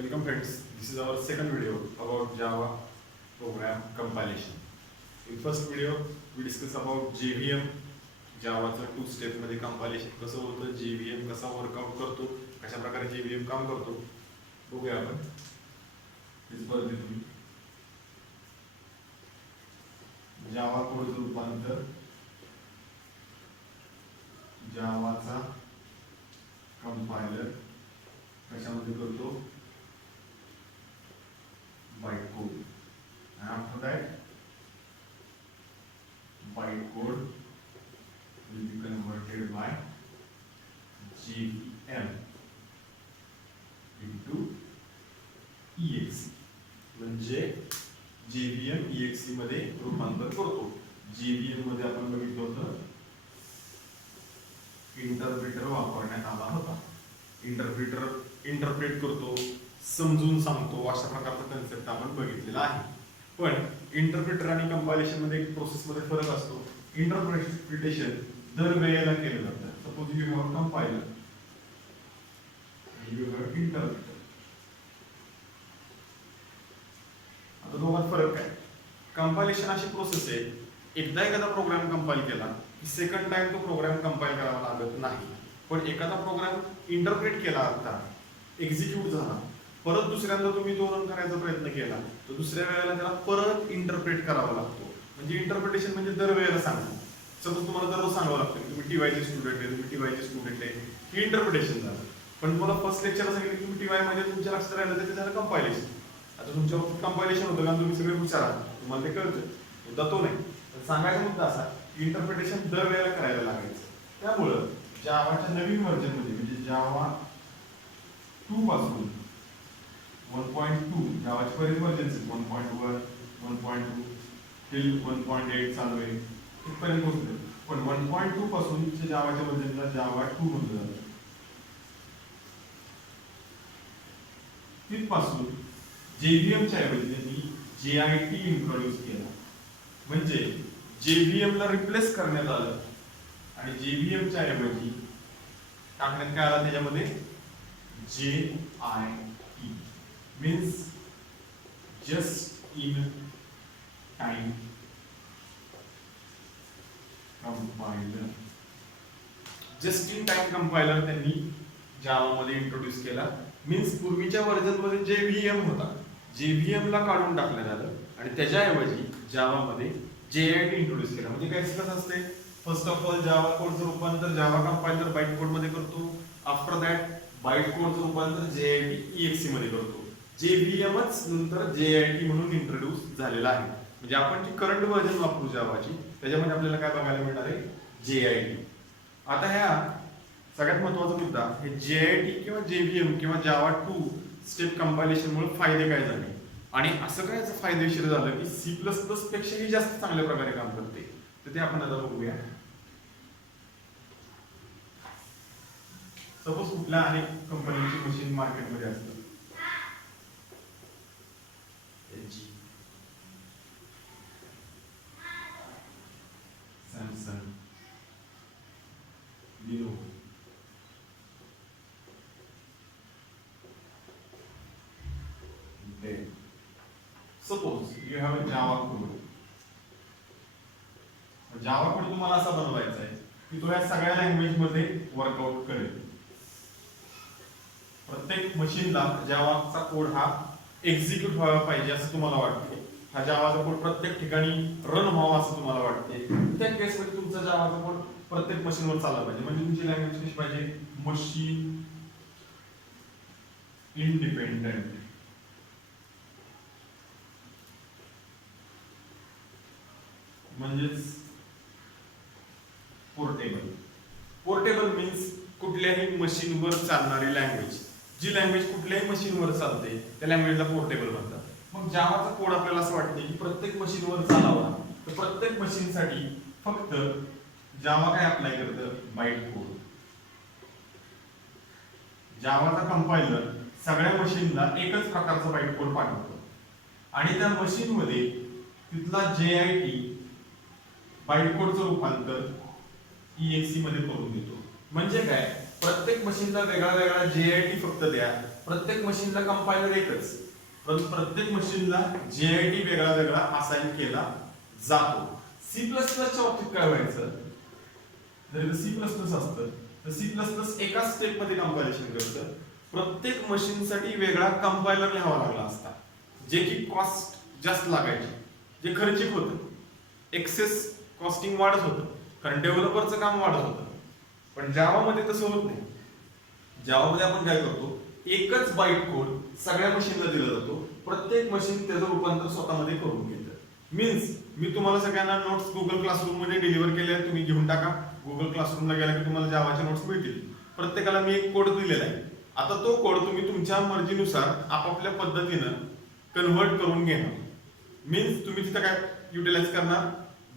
Welcome friends, this is our second video about Java program compilation. In first video we discuss about JVM, Javaचं 2 मध्ये compilation कसं होतं, JVM कसा workout करतो, कशा प्रकारे JVM काम करतो बघूया आपण. तुम्ही जावा कोडचं रूपांतर जावाचा कंपायलर कशामध्ये करतो, bytecode, and after that bytecode will be converted by JVM into exe. म्हणजे JVM exe मध्ये रूपांतर करतो. JVM मध्ये आपण बघितलं होतं इंटरप्रिटर वापरण्यात आला होता. इंटरप्रिटर इंटरप्रेट करतो, समजून सांगतो, अशा प्रकारचा कन्सेप्ट आपण बघितलेला आहे. पण इंटरप्रिटर आणि कंपायलेशन मध्ये एक प्रोसेस मध्ये फरक असतो. इंटरप्रिटेशन दर वेळेला केलं जातं. सपोज यू हॅव कंपायलर आणि यू हॅव इंटरप्रिटर. आता दोघात फरक काय? कंपायलेशन अशी प्रोसेस आहे, एकदा एखादा प्रोग्राम कंपाईल केला की सेकंड टाइम तो प्रोग्राम कंपाईल करावा लागत नाही. पण एखादा प्रोग्राम इंटरप्रेट केला, आता एक्झिक्यूट झाला, परत दुसऱ्यांदा तुम्ही तो रन करायचा प्रयत्न केला तर दुसऱ्या वेळेला त्याला परत इंटरप्रेट करावा लागतो. म्हणजे इंटरप्रिटेशन म्हणजे दर वेळेला सांगणं. सपोज तुम्हाला दररोज सांगावं लागतं की तुम्ही टीवायचे स्टुडंट आहे, तुम्ही टीवायचे स्टुडंट आहे, हे इंटरप्रिटेशन झालं. पण तुम्हाला फर्स्ट लेक्चरला सांगितलं की तुम्ही टीवाय मध्ये तुमच्या लक्षात राहिलं तर ते झालं कंपायलेशन. आता तुमच्या कंपायलेशन होतं कारण तुम्ही सगळे हुशार आहात, तुम्हाला ते कळतं, मुद्दा तो नाही. पण सांगायचा मुद्दा असा की इंटरप्रिटेशन दर वेळेला करायला लागायचं. त्यामुळं जावाच्या नवीन व्हर्जन मध्ये म्हणजे जावा 2 पासून 1.2 जावाचे बरेच व्हर्जन्स आहेत, 1.1 1.2 टिल 1.8 चालू आहे, इथपर्यंत पोहोचले. पण 1.2 पासून जावाच्या व्हर्जनला जावा 2 म्हणलं जातं. तिथपासून JVM च्या ऐवजी त्यांनी JIT इंट्रोड्यूस केला. म्हणजे JVM ला रिप्लेस करण्यात आलं आणि JVM च्या ऐवजी टाकण्यात काय आला त्याच्यामध्ये JIT means just in time compiler. Just in time compiler त्यांनी जावा मध्ये इंट्रोड्यूस केला. मीन्स पूर्वीच्या व्हर्जन मध्ये JVM होता, JVM ला काढून टाकण्यात आलं आणि त्याच्याऐवजी जावा मध्ये JIT इंट्रोड्यूस केला. म्हणजे काय कसं असते, फर्स्ट ऑफ ऑल जावा कोडचं रूपांतर जावा कंपायलर बाइट कोड मध्ये करतो. आफ्टर दॅट बाइट कोडचं रूपांतर JIT exe मध्ये करतो. JVMच नंतर JIT म्हणून इंट्रोड्यूस झालेला आहे. म्हणजे आपण जी करंट व्हर्जन वापरू जावाची त्याच्यामध्ये आपल्याला काय बघायला मिळणार आहे, JIT. आता ह्या सगळ्यात महत्त्वाचा मुद्दा, हे JIT किंवा JVM किंवा जावा 2 स्टेप कंपायलेशन मुळे फायदे काय झाले आणि असं काय फायदेशीर झालं की C++ पेक्षाही जास्त चांगल्या प्रकारे काम करते, तर ते आपण आता बघूया. सपोज कुठल्या अनेक कंपनीची मशीन मार्केटमध्ये असतात, LG, Samsung, Lenovo, Dell. Suppose you have a Java code. Java code तुम्हाला असा बनवायचा आहे की तो या सगळ्या लँग्वेज मध्ये वर्कआउट करेल. प्रत्येक मशीनला जावाचा कोड हा एक्झिक्यूट व्हायला पाहिजे असं तुम्हाला वाटते. हा जावाचा कोड प्रत्येक ठिकाणी रन व्हावा असं तुम्हाला वाटते. त्या केसमध्ये तुमचा जावाचा कोड प्रत्येक मशीनवर चालला पाहिजे. म्हणजे तुमची लँग्वेज कशी पाहिजे, मशीन इंडिपेंडेंट. म्हणजेच पोर्टेबल. पोर्टेबल मीन्स कुठल्याही मशीनवर चालणारी लँग्वेज. जी लँग्वेज कुठल्याही मशीनवर चालते त्या लँग्वेजला पोर्टेबल म्हणतात. मग जावाचा कोड आपल्याला असं वाटते की प्रत्येक मशीनवर चालावा, तर प्रत्येक मशीनसाठी फक्त जावा काय अप्लाय करतं, बाइट कोड. जावाचा कंपायलर सगळ्या मशीनला एकच प्रकारचा बाइट कोड पाठवतो आणि त्या मशीनमध्ये तिथला JIT बाइट कोडचं रूपांतर exe मध्ये करून देतो. म्हणजे काय, प्रत्येक मशीनला वेगळा वेगळा JIT फक्त द्या, प्रत्येक मशीनला कंपायलर एकच, पण प्रत्येक मशीनला JIT वेगळा वेगळा असाइन केला जातो. C++ च्या बाबतीत काय व्हायचं, जर C++ असतं तर C++ एकाच स्टेप मध्ये कंपायलेशन करतं, प्रत्येक मशीनसाठी वेगळा कंपायलर लिहावा लागला असता, जे की कॉस्ट जास्त लागायची, जे खर्चिक होतं, एक्सेस कॉस्टिंग वाढत होतं, कारण डेव्हलपरचं काम वाढत होतं. पण जावामध्ये तसं होत नाही. जावामध्ये आपण काय करतो, एकच बाईट कोड सगळ्या मशीनला दिला जातो, प्रत्येक मशीन त्याचं रूपांतर स्वतःमध्ये करून घेतं. मीन्स मी तुम्हाला सगळ्यांना नोट्स गुगल क्लासरूम मध्ये डिलिव्हर केले आहेत, तुम्ही घेऊन टाका. गुगल क्लासरूमला गेला की तुम्हाला जावाचे नोट्स मिळतील. प्रत्येकाला मी एक कोड दिलेला आहे. आता तो कोड तुम्ही तुमच्या मर्जीनुसार आपापल्या पद्धतीनं कन्व्हर्ट करून घेणार. मीन्स तुम्ही तिथं काय युटिलाइज करणार,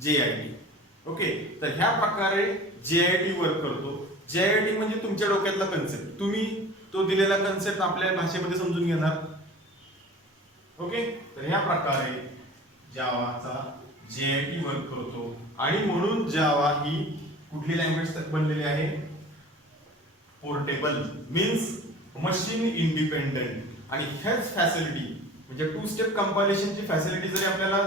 JIT. ओके, तर ह्या प्रकारे JIT वर्क करतो. JIT म्हणजे तुमच्या डोक्यातला कन्सेप्ट, तुम्ही तो दिलेला कन्सेप्ट आपल्या भाषेमध्ये समजून घेणार. ओके, तर ह्या प्रकारे जावाचा JIT वर्क करतो. आणि म्हणून जावा ही कुठली लँग्वेज तक बनलेली आहे, पोर्टेबल, मीन्स मशीन इंडिपेंडेंट. आणि हेच फॅसिलिटी म्हणजे टू स्टेप कंपायलेशनची फॅसिलिटी जरी आपल्याला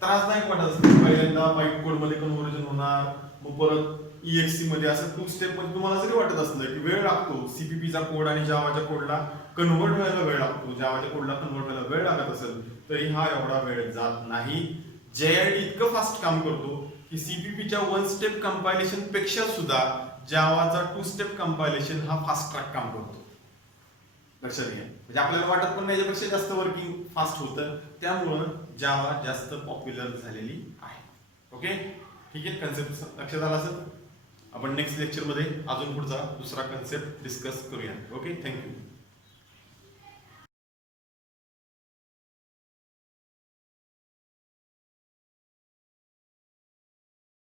त्रासदायक वाटत असते, पहिल्यांदा बाईट कोड मध्ये कन्व्हर्जन होणार, मग परत EXE मध्ये, असं टू स्टेप मध्ये तुम्हाला जरी वाटत असलं की वेळ लागतो, CPP चा कोड आणि जावाच्या कोडला कन्व्हर्ट व्हायला वेळ लागतो, जावाच्या कोडला कन्व्हर्ट व्हायला वेळ लागत असेल तरी हा एवढा वेळ जात नाही. JIT इतकं फास्ट काम करतो की CPP च्या वन स्टेप कंपायलेशन पेक्षा सुद्धा जावाचा टू स्टेप कंपायलेशन हा फास्ट ट्रॅक काम करतो. लक्षात घ्या, म्हणजे आपल्याला वाटत पण नाही याच्यापेक्षा जास्त वर्किंग फास्ट होतं, त्यामुळं जावा जास्त पॉप्युलर झालेली आहे. ओके, ठीक आहे, कन्सेप्ट लक्षात आला असेल. आपण नेक्स्ट लेक्चर मध्ये अजून पुढचा दुसरा कन्सेप्ट डिस्कस करूया. Okay, thank you.